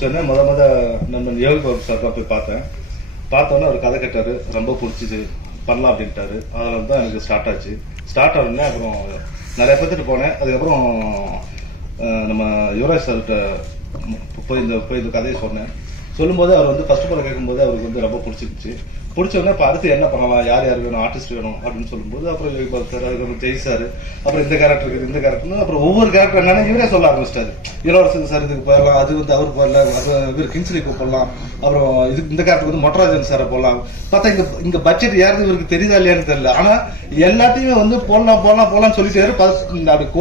முடிச்சோடனே முத நம்ம யோகி பாபு சார் தான் போய் பார்த்தோன்னே அவர் கதை கேட்டாரு, ரொம்ப பிடிச்சிது, பண்ணலாம் அப்படின்ட்டாரு. அதில் தான் எனக்கு ஸ்டார்ட் ஆச்சு. ஸ்டார்ட் ஆனோடனே அப்புறம் நிறைய பேர்த்துட்டு போனேன். அதுக்கப்புறம் நம்ம யுவராஜ் சார்கிட்ட போய் இந்த கதையை சொன்னேன். சொல்லும்போது அவர் வந்து ஃபர்ஸ்ட் படம் கேட்கும்போது அவருக்கு வந்து ரொம்ப பிடிச்சிருச்சு. பிடிச்சோடனே இப்போ அடுத்து என்ன பண்ணலாம், யார் வேணும், ஆர்டிஸ்ட் வேணும் அப்படின்னு சொல்லும்போது அப்புறம் யோகி பாபு சார், அதுக்கப்புறம் ஜெய் சார், அப்புறம் இந்த கேரக்டர் இருக்குது, இந்த கேரக்டர், அப்புறம் ஒவ்வொரு கேரக்டர் என்னன்னா இவரே சொல்ல ஆரம்பிச்சிட்டாரு. இளவரசன் சார் இதுக்கு போயிடலாம், அது வந்து அவருக்கு போடலாம், அப்புறம் இவர் கிங்ஸ்லிக்கு போடலாம், அப்புறம் இந்த கேரக்டர் வந்து மொட்டராஜன் சாரை போடலாம். பார்த்தா இங்க பட்ஜெட் யாருக்கு இவருக்கு தெரியுதா இல்லையான்னு தெரியல. ஆனா எல்லாத்தையுமே வந்து போடலாம்னு சொல்லிட்டு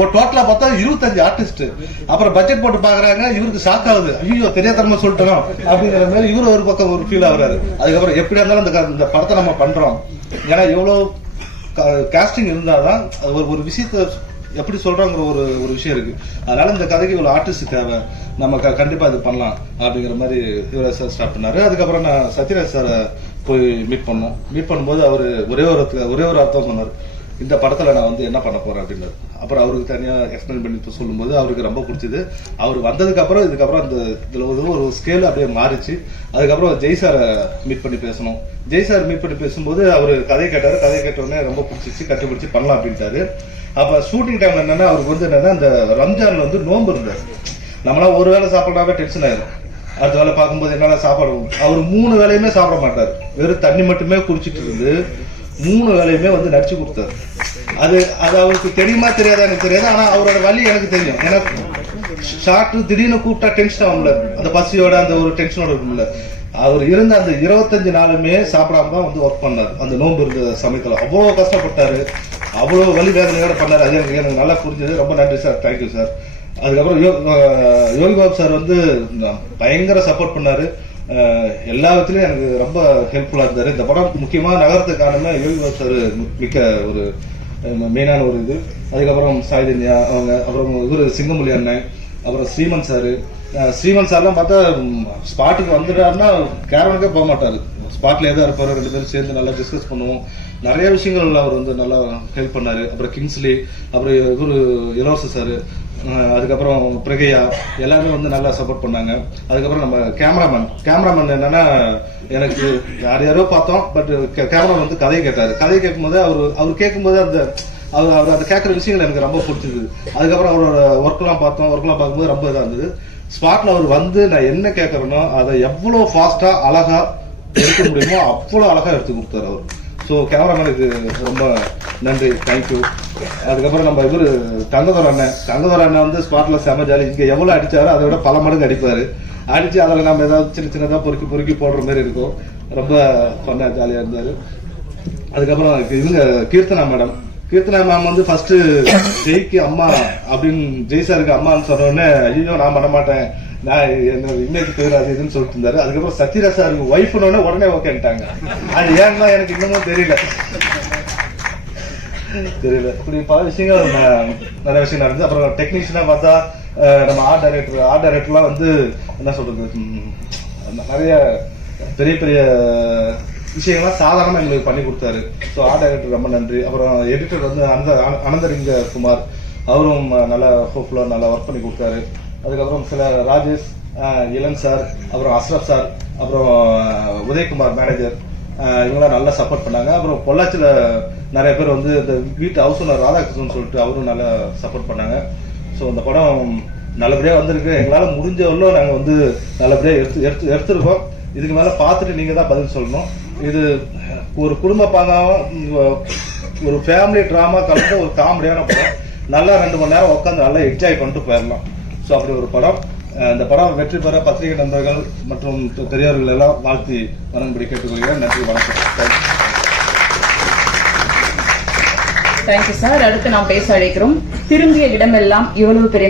டோட்டலா பார்த்தா 25 ஆர்டிஸ்ட். அப்புறம் பட்ஜெட் போட்டு பாக்குறாங்க, இவருக்கு ஷாக் ஆகுது, ஐயோ தெரியாதனமா சொல்லிட்டோம் அப்படிங்கிற மாதிரி இவரு ஒரு பக்கம் ஒரு ஃபீல் ஆகுறாரு. அதுக்கப்புறம் எப்படியா இருந்தாலும் இந்த படத்தை நம்ம பண்றோம், ஏன்னா எவ்வளவு காஸ்டிங் இருந்தாதான் ஒரு விஷயத்த எப்படி சொல்றோங்கிற ஒரு விஷயம் இருக்கு. அதனால இந்த கதைக்கு இவ்வளவு ஆர்டிஸ்ட் தேவை, நம்ம கண்டிப்பா இது பண்ணலாம் அப்படிங்கிற மாதிரி யுவராஜ் சார் ஸ்டார்ட் பண்ணாரு. அதுக்கப்புறம் நான் சத்யராஜ் சாரை போய் மீட் பண்ணும்போது அவரு ஒரே ஒரு அர்த்தம் சொன்னார், இந்த படத்துல நான் வந்து என்ன பண்ண போறேன் அப்படின்னு. அப்புறம் அவருக்கு தனியா எக்ஸ்பிளைன் பண்ணி சொல்லும்போது அவருக்கு ரொம்ப பிடிச்சது. அவர் வந்ததுக்கு அப்புறம் இதுக்கப்புறம் இதுல ஒரு ஸ்கேல் அப்படியே மாறிச்சு. அதுக்கப்புறம் ஜெய் சாரை மீட் பண்ணி பேசணும். ஜெய் சார் மீட் பண்ணி பேசும்போது அவரு கதை கேட்டாரு. கதை கேட்டவுடனே ரொம்ப பிடிச்சிச்சு, கட்டிப்பிடிச்சு பண்ணலாம் அப்படின்ட்டாரு. அப்ப ஷூட்டிங் டைம்ல என்னன்னா அவருக்கு வந்து என்னன்னா இந்த ரம்ஜான்ல வந்து நோன்பு இருந்தாரு. நம்மளாம் ஒரு வேளை சாப்பிடாம டென்ஷன் ஆயிரும். அடுத்த வேலை பார்க்கும்போது என்னால சாப்பாடு, அவர் 3 வேளையுமே சாப்பிட மாட்டாரு, வெறும் தண்ணி மட்டுமே குடிச்சிட்டு இருந்து 3 வேளையுமே வந்து நடிச்சு கொடுத்தாரு. அது அவருக்கு தெரியுமா தெரியாதா எனக்கு தெரியாது. ஆனா அவரோட வழி எனக்கு தெரியும். ஏன்னா ஷார்ட் திடீர்னு கூப்பிட்டா டென்ஷன் ஆகும்ல, அந்த பசியோட அந்த ஒரு டென்ஷனோட இருக்கும்ல. அவர் இருந்த அந்த 25 நாளுமே சாப்பிடாம தான் வந்து ஒர்க் பண்ணாரு. அந்த நோன்பு இருந்த சமயத்துல அவ்வளவு கஷ்டப்பட்டாரு, அவ்வளவு வலி வேதனையோட பண்ணாரு. அது எனக்கு நல்லா புரிஞ்சது. ரொம்ப நன்றி சார், தேங்க்யூ சார். அதுக்கப்புறம் யோகி பாபு சார் வந்து பயங்கர சப்போர்ட் பண்ணாரு. எல்லா விதத்திலயும் எனக்கு ரொம்ப ஹெல்ப்ஃபுல்லா இருந்தாரு. இந்த படம் முக்கியமா நகரத்துக்கு காரணமே யோகி பாபு சார் மிக்க ஒரு மெயினான ஒரு இது. அதுக்கப்புறம் சாய்தன்யா அவங்க, அப்புறம் இவரு சிங்கமொழி அண்ணன், அப்புறம் ஸ்ரீமன் சார்லாம் பார்த்தா ஸ்பாட்டுக்கு வந்துட்டாருன்னா கேரவனுக்கே போக மாட்டாரு, ஸ்பாட்ல ஏதா இருப்பாரு. 2 பேரும் சேர்ந்து நல்லா டிஸ்கஸ் பண்ணுவோம். நிறைய விஷயங்கள் அவர் வந்து நல்லா ஹெல்ப் பண்ணாரு. அப்புறம் கிங்ஸ்லி, அப்புறம் இவரு இளவரச சாரு, அதுக்கப்புறம் பிரகையா, எல்லாருமே வந்து நல்லா சப்போர்ட் பண்ணாங்க. அதுக்கப்புறம் நம்ம கேமராமேன் என்னன்னா எனக்கு யாரோ பார்த்தோம், பட் கேமரா வந்து கதை கேட்டாரு. கதை கேட்கும்போது அவர் கேட்கும்போது அவர் அந்த கேட்கிற விஷயங்கள் எனக்கு ரொம்ப பிடிச்சது. அதுக்கப்புறம் அவரோட ஒர்க்லாம் பார்க்கும்போது ரொம்ப இதா இருந்தது. ஸ்பாட்ல அவர் வந்து நான் என்ன கேட்கறேனோ அதை எவ்வளவு ஃபாஸ்டா அழகா எடுக்க முடியுமோ அவ்வளவு அழகா எடுத்து கொடுத்தாரு அவர். ஸோ கேமராமேனுக்கு ரொம்ப நன்றி, தேங்க்யூ. அதுக்கப்புறம் நம்ம இவரு தங்கதோர அண்ணன் வந்து ஸ்பாட்ல செம ஜாலி. இங்க எவ்வளவு அடிச்சாரோ அதை விட பல மடங்கு அடிப்பாரு. அடிச்சு அதில் நம்ம ஏதாவது சின்னதா பொறுக்கி போடுற மாதிரி இருக்கும். ரொம்ப ஃபன்னா ஜாலியா இருந்தாரு. அதுக்கப்புறம் இவங்க கீர்த்தனா மேம் வந்து ஃபர்ஸ்ட் ஜெய்க்கு அம்மா அப்படின்னு, ஜெய் சாருக்கு அம்மான்னு சொன்ன உடனே ஐயோ நான் பண்ண மாட்டேன், நான் என்ன இன்னைக்கு பேர் அது இதுன்னு சொல்லிட்டு இருந்தாரு. அதுக்கப்புறம் சத்யராஜ் சாருக்கு ஒய்ஃப்னு உடனே ஓகேன்ட்டாங்க. அது ஏன்னா எனக்கு இன்னமும் தெரியல. இப்படி பல விஷயங்கள் நிறைய விஷயம் நடந்தது. அப்புறம் டெக்னீஷியனா பார்த்தா நம்ம ஆர்ட் டைரக்டர்லாம் வந்து என்ன சொல்றது, நிறைய பெரிய விஷயங்கள்லாம் சாதாரணமா எங்களுக்கு பண்ணி கொடுத்தாரு. ஸோ ஆர்ட் டைரக்டர் ரொம்ப நன்றி. அப்புறம் எடிட்டர் வந்து அனந்தலிங்க குமார், அவரும் நல்லா ஹோப்ஃபுல்லா நல்லா ஒர்க் பண்ணி கொடுத்தாரு. அதுக்கப்புறம் சில ராஜேஷ், இளன் சார், அப்புறம் அஸ்ரப் சார், அப்புறம் உதயகுமார் மேனேஜர், இவங்களாம் நல்லா சப்போர்ட் பண்ணாங்க. அப்புறம் பொள்ளாச்சியில நிறைய பேர் வந்து இந்த வீட்டு ஹவுஸ் ஓனர் ராதாகிருஷ்ணன் சொல்லிட்டு அவரும் நல்லா சப்போர்ட் பண்ணாங்க. ஸோ இந்த படம் நல்லபடியா வந்திருக்கு. எங்களால முடிஞ்சவரை நாங்க வந்து நல்லபடியா எடுத்திருக்கோம். இதுக்கு மேல பார்த்துட்டு நீங்க தான் பதில் சொல்லணும். இது ஒரு குடும்ப பாங்காவும் ஒரு ஃபேமிலி டிராமா கலந்த ஒரு காமெடியான படம். நல்லா 2 மணி நேரம் உட்காந்து நல்லா என்ஜாய் பண்ணிட்டு போயிடலாம். ஸோ அப்படி ஒரு படம். இந்த படம் வெற்றி பெற பத்திரிகை நண்பர்கள் மற்றும் பெரியவர்கள் எல்லாம் வாழ்த்தி வணங்கும்படி கேட்டுக்கொள்கிறேன். நன்றி, வணக்கம். Thank you sir. அடுத்து நாம் பேச அழைக்கிறோம். திரும்பிய இடமெல்லாம் இவ்வளவு பெரிய